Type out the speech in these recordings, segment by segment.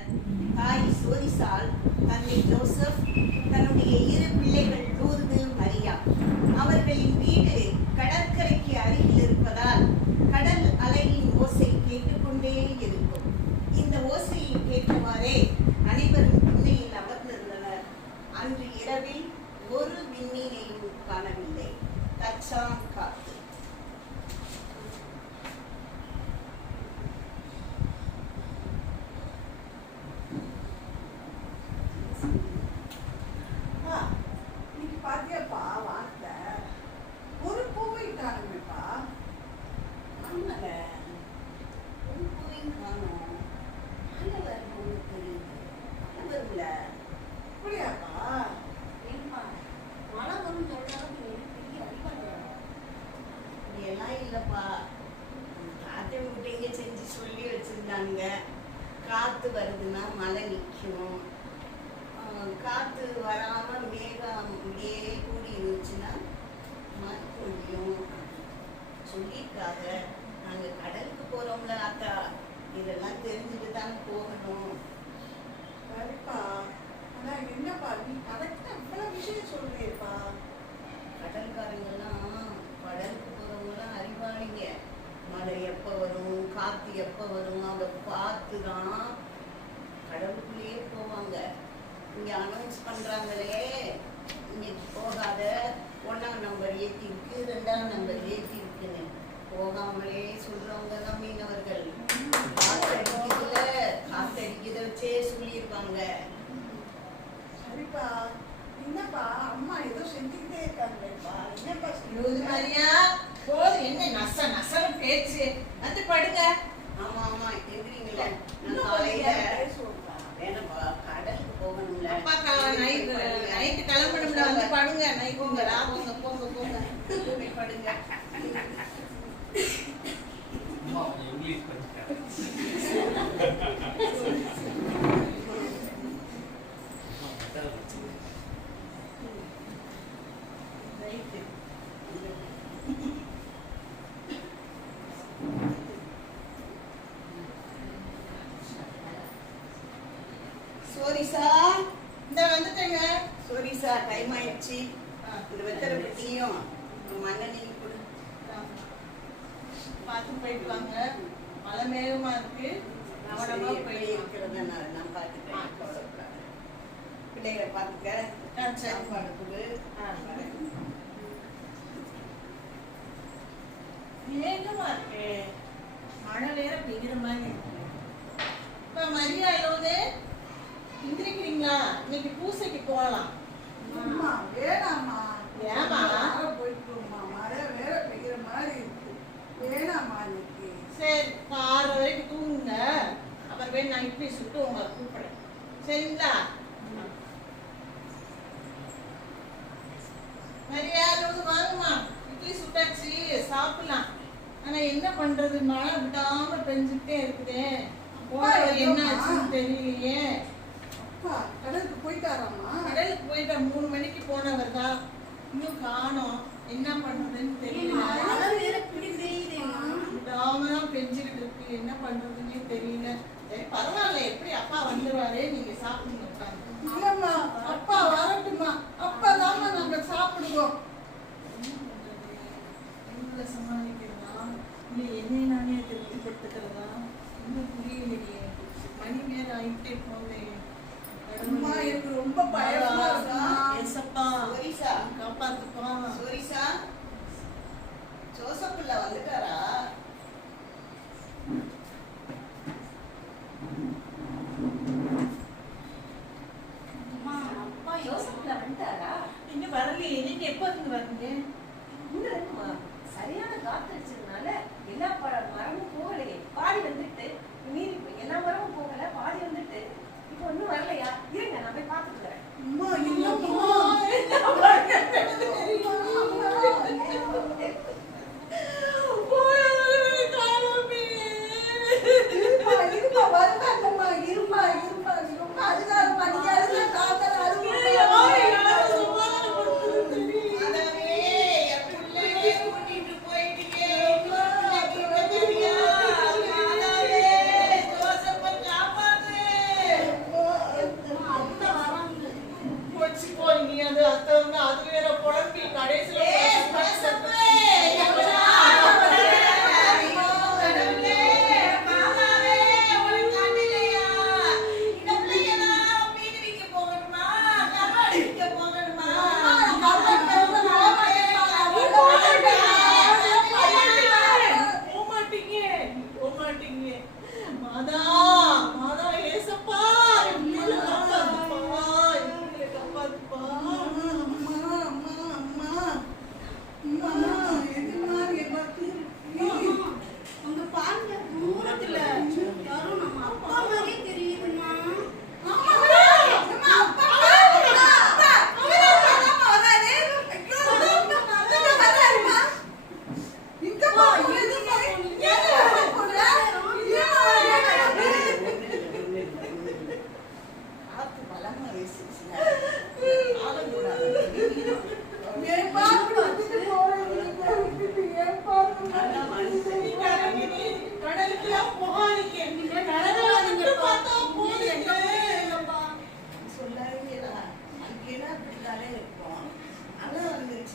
தாய் சோரிசால் தந்தை ஜோசப் தன்னுடைய இரு பிள்ளைகள் லூர்து மரியா. அவர்களின் வீடு கடற்கரைக்கு அருகில் இருப்பதால் கடல் அலையின் ஓசை கேட்டுக்கொண்டே இருக்கும். இந்த ஓசையை கேட்டவாறே அனைவரும் திண்ணையில் அமர்ந்திருந்தனர். அன்று இரவில் ஒரு விண்மீனையும் காணவில்லை. தச்சான் காற்று வருதுன்னா மழை நிற்கும். காற்று வராமல் மேகம் அப்படியே கூடி இருந்துச்சுன்னா மழை பொழியும் சொல்லியிருக்காங்க. நாங்கள் கடலுக்கு போகிறோம்ல அக்கா. இதெல்லாம் தெரிஞ்சுட்டு தானே போகணும். சரிப்பா ஆனா என்னப்பா நீ கரெக்டா இவ்வளவு விஷயம் சொல்றியேப்பா. கடற்காரங்கெல்லாம் கடலுக்கு போகிறவங்கலாம் அறிவாளிங்க. மழை எப்போ எப்போ வரும்? அதை பார்த்து தான் கடலுக்குள்ளேயே போவாங்க. இங்கே அனௌன்ஸ் பண்ணுறாங்களே இங்கே போகாத. ஒன்றாம் நம்பர் ஏற்றி இருக்கு ரெண்டாம் நம்பர் ஏற்றி இருக்குன்னு போகாமலே சொல்கிறவங்க தான் மீனவர்கள். காற்று அடிக்குதுல காற்று அடிக்கிறத வச்சே சொல்லியிருப்பாங்க. சரிப்பா. என்னப்பா? அம்மா ஏதோ செஞ்சுக்கிட்டே இருக்காங்களேப்பா என்னப்பா? மரியா? போதும் என்ன நச நசன பேச்சு. வந்து படுங்க. ஆமா நான் காலையில சோரிசா இந்த வந்துட்டேங்க. சோரிசா டைம் ஆயிடுச்சு. இந்த வெத்தலை பெட்டியும் மண்ணெண்ணையும் கொடு. பார்த்து போயிட்டு வாங்க. மழை மேகமா இருக்கு. கவனமா சரி, எப்படி போயிட்டு இருக்கிறத நான் பார்த்துக்கிறேன். பிள்ளைகளை பார்த்துக்க. சரி. சாப்பாடு கொடு. மேகமா இருக்கு. மழை வேற பெய்கிற மாதிரி இருக்கு. இப்ப மரியா எழுவது எந்திரிக்கிறீங்களா? இன்னைக்கு பூசைக்கு போகலாம். அம்மா வேணாம்மா. ஏம்மா? மழை போயிட்டுருமா மழை வேற பெய்யுற மாதிரி இருக்கு. வேணாம்மா இன்னைக்கு. சரி ஆறு வரைக்கும் தூங்குங்க. அப்புறம் போய் நான் இட்லி சுட்டு உங்களை கூப்பிடுறேன். சரிங்களா? மரியாதை வாங்கம்மா. இட்லி சுட்டாச்சு சாப்பிடலாம். ஆனா என்ன பண்றது? மழை விடாம பெஞ்சுட்டே இருக்குதே. என்ன ஆச்சுன்னு தெரியலையே. அப்பா கடலுக்கு போயிட்டாராம்மா. கடலுக்கு போயிட்ட மூணு மணிக்கு போனவர் தான் இன்னும் காணோம். என்ன பண்றதுன்னு தெரியல. விடாம தான் பெஞ்சுக்கிட்டு இருக்கு. என்ன பண்றதுன்னே தெரியல. சரி பரவாயில்ல எப்படி அப்பா வந்துருவாரு நீங்க சாப்பிடுங்க உட்காந்து இல்லம்மா அப்பா வரட்டுமா அப்பதாம்மா நாங்க சாப்பிடுவோம் என்ன பண்றது எங்களை சமாளிக்கிறதா இல்லை என்னை நானே திருப்திப்படுத்துக்கிறதா இன்னும் புரியலையே மணி வேற ஆயிட்டே போதே அம்மா எனக்கு ரொம்ப பயமா இருக்குமா எசப்பா சோரிசா. காப்பாத்துப்பா. சோரிசா. ஜோசப் பிள்ளை வந்துட்டாரா? இன்னும் வரலையே. நீங்க எப்போ இருந்து வரீங்க? இருக்குமா? சரியான காத்தடிச்சதுனால எல்லா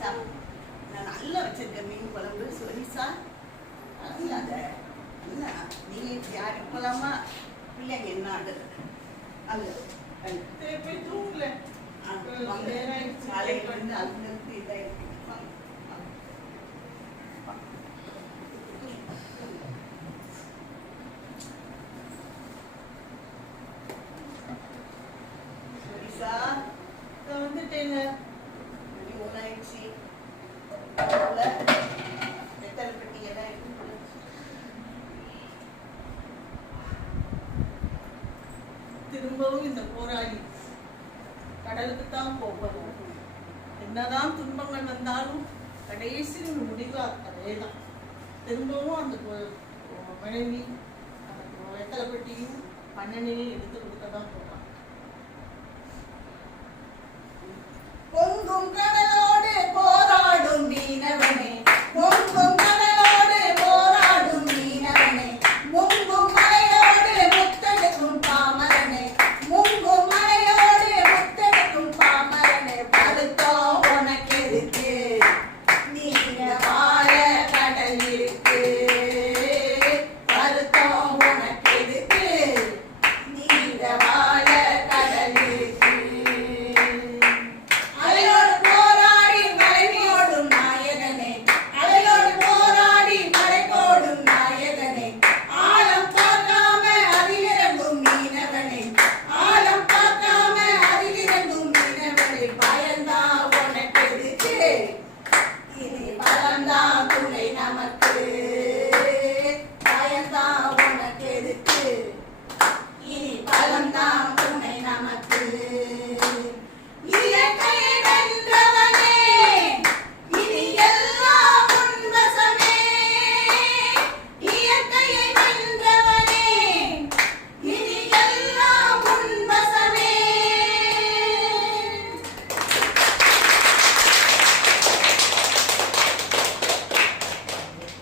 நான் நல்லா வச்சிருக்கேன் மீன் குழம்பு. சொரிசா அல்லாத அண்ணா நீ யாரு போலாமா பிள்ளைங்க என்ன ஆகுது. சரி, போய் தூங்கல ஆ, வாங்க. காலையில இருந்து அதுல இருந்து இதாயிருக்கு வாங்க, வாங்க. சொரிசா நான் வந்துட்டேங்க மணி ஒன்றாயிடுச்சு அதுல வெத்தலை பெட்டி எல்லாம் எடுத்து கொடு. திரும்பவும் இந்த போராளி கடலுக்கு தான் போகணும். என்னதான் துன்பங்கள் வந்தாலும் கடைசி ஒரு முடிவு அதேதான். திரும்பவும் அந்த மனைவி அந்த வெத்தலைப்பட்டியும் பண்ணனையும் எடுத்து கொடுக்க தான் போகிறாங்க